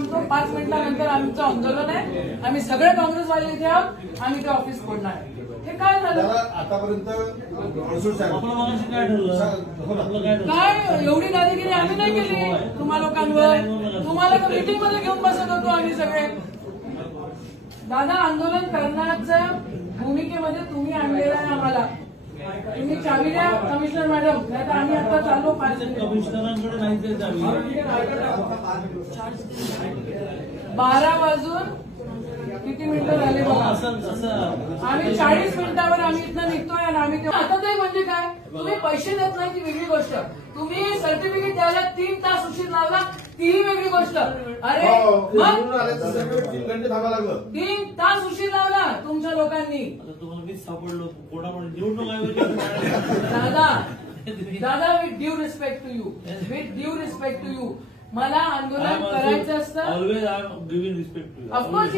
सांगतो 5 मिनिटानंतर आमचं आंदोलन आहे, आम्ही सगळे काँग्रेसवाले इथे आहोत, आम्ही ते ऑफिस फोडणार आहे. हे काय झालं आतापर्यंत? काय एवढी दादागिरी आम्ही नाही केली तुम्हा लोकांवर. तुम्हाला तर मीटिंग मध्ये घेऊन बसत होतो आम्ही सगळे. दादा आंदोलन करण्याच्या भूमिकेमध्ये तुम्ही आणलेलं आहे आम्हाला. तुम्ही चावी द्या कमिशनर मॅडम, नाही तर आम्ही आता चाललो. कमिशनरांकडे नाही चावी. 12 वाजून किती मिनिटं झाले बघा. आम्ही 40 मिनिटावर आम्ही इथनं निघतोय आणि आम्ही आता ते म्हणजे काय, तुम्ही पैसे देत नाही ती वेगळी गोष्ट, तुम्ही सर्टिफिकेट द्यायला 3 तास उशीर लावला तीही वेगळी गोष्ट. अरे 3 तास उशीर लावला तुमच्या लोकांनी. सापडलो कोणामध्ये निवडणूक दादा with due respect to you, with due respect to you, मला आंदोलन करायचं असतं. Always I am giving respect to you. Of course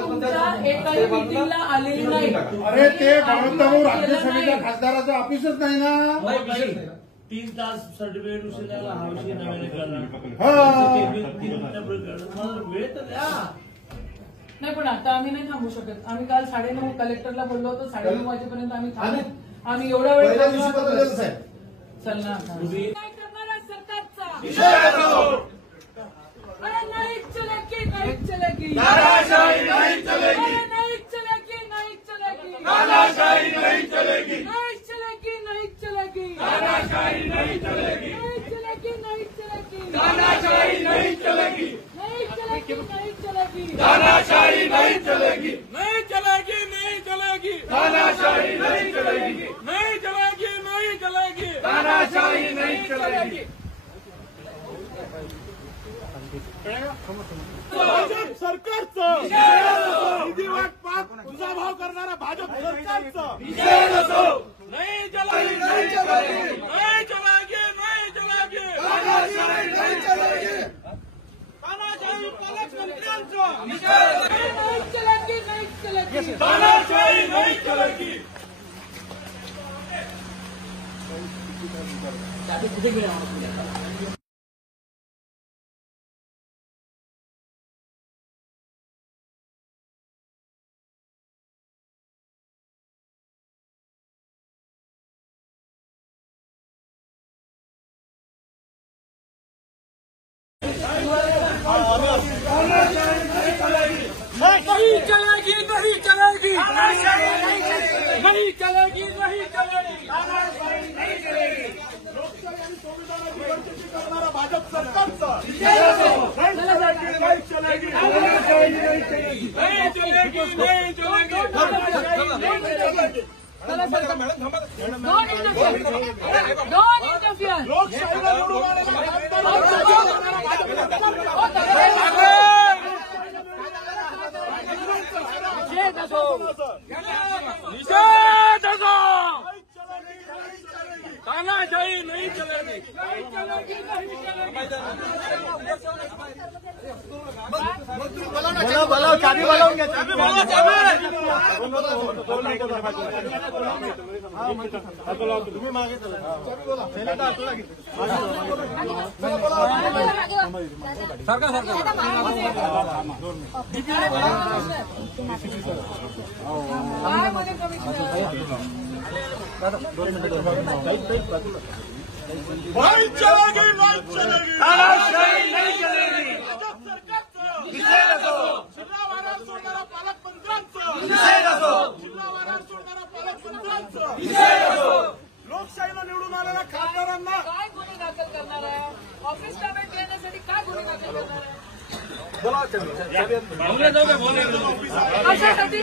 तुमच्या एकाही मीटिंगला आलेली नाही. अरे ते राज्यसभेच्या खासदाराचं ऑफिसच नाही ना. 3 तास सर्टिफिकेट उशिरा हा विषय नव्याने करणार. वेळ तर द्या. नाही पण आता आम्ही नाही थांबू शकत. आम्ही काल 9:30 कलेक्टरला बोललो होतो, 9:30 वाजेपर्यंत आम्ही थांबू. आम्ही एवढा वेळ चल ना. काय करणार सरकारचा? अरे नाही चलेगी, नाही चलेगी, तानाशाही नहीं चलेगी, नहीं चलेगी, नहीं चलेगी, तानाशाही नहीं चलेगी, नहीं चलेगी, नहीं चलेगी, तानाशाही नहीं चलेगी, नहीं चलेगी, नहीं चलेगी, तानाशाही नहीं चलेगी, नहीं चलेगी, नहीं चलेगी, तानाशाही नहीं चलेगी, नहीं चलेगी, नहीं चलेगी, तानाशाही नहीं चलेगी, नहीं चलेगी, नहीं चलेगी, तानाशाही नहीं चलेगी. भाजप सरकारचं निधी वाटपात तुझा भाव करणारा भाजप सरकारचं नहीं चलेगी, नहीं चलेगी, नाही चलागे, नाही चलागे, तानाशाही नहीं चलेगी, तानाशाही पालकमंत्र्यांचं नहीं चलेगी, नहीं चलेगी, तानाशाही नहीं चलेगी. नहीं चलेगी, नहीं चलेगी, नहीं चलेगी, नहीं चलेगी. लोकशाही आणि संविधानाची वंचित करणारा भाजप सरकारचं नहीं चलेगी, तानाशाही नहीं चलेगी, नहीं चलेगी, नहीं चलेगी. Don't interfere. Don't interfere. लोकशाहीला निवडून तानाशाही नहीं चलेगी. बोला चाबी बोलावून घ्या. चाबी तुम्ही मागे नहीं चलेगी, नहीं चलेगी, तानाशाही नहीं चलेगी. जिल्हावारात सोडणारा पालकमंत्र्यांचं लोकशाहीला निवडून आलेल्या खासदारांना काय गुन्हे दाखल करणार आहे? ऑफिसला भेट देण्यासाठी काय गुन्हे दाखल करणार आहे? कशासाठी?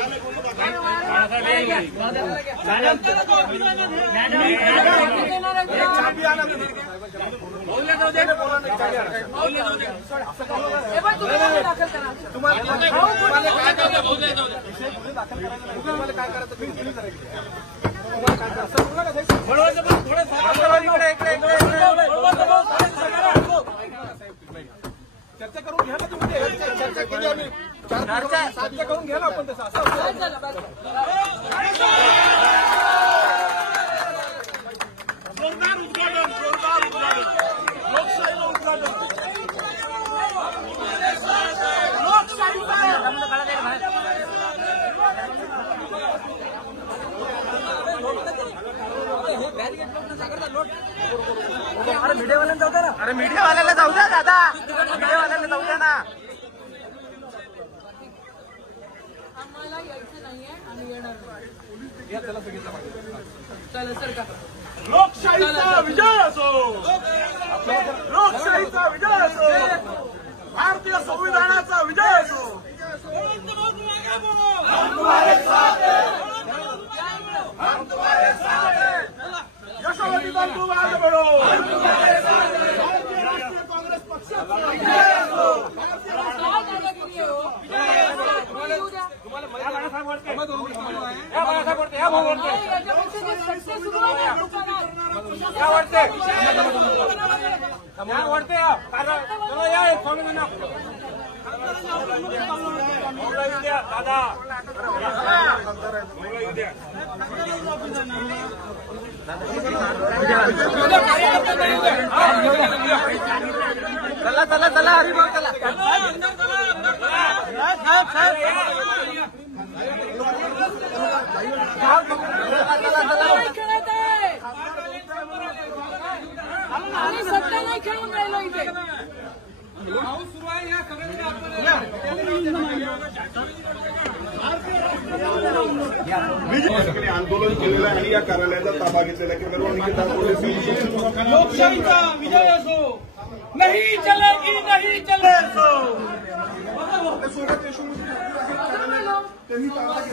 चर्चा करून घ्या ना तुम्ही. चर्चा केली आम्ही साध्य करून घ्या ना आपण तसं असं जोरदार उद्घाटन, जोरदार उद्घाटन, लोकशाहीला उद्घाटन. अरे मीडियावाल्याला जाऊ द्या दादा, मीडियावाल्याला जाऊ द्या ना. आम्हाला यायचं नाहीये आणि येणार नाही. चला सर का लोकशाहीचा विजय असो, लोकशाहीचा विजय असो, भारतीय संविधानाचा विजय असो. यशोमती दल तुम आगे बढ़ो. भारतीय राष्ट्रीय काँग्रेस पक्षाचा विजय असो. काय दादागिरी आहे हो? येऊ द्या. नाही, याच्यापेक्षा जे सत्य सुरू आहे ना लोकांना. चला चला चला हरिभाऊ चला. नाही खेळत आहे. आम्ही सत्ता नाही खेळून राहिलो इथे. आंदोलन केलेलं आहे आणि या कार्यालयाचा ताबा घेतलेला आहे. लोकशाहीचा विजय असो. नाही चलेगी, नाही चले. सोबत यशोमती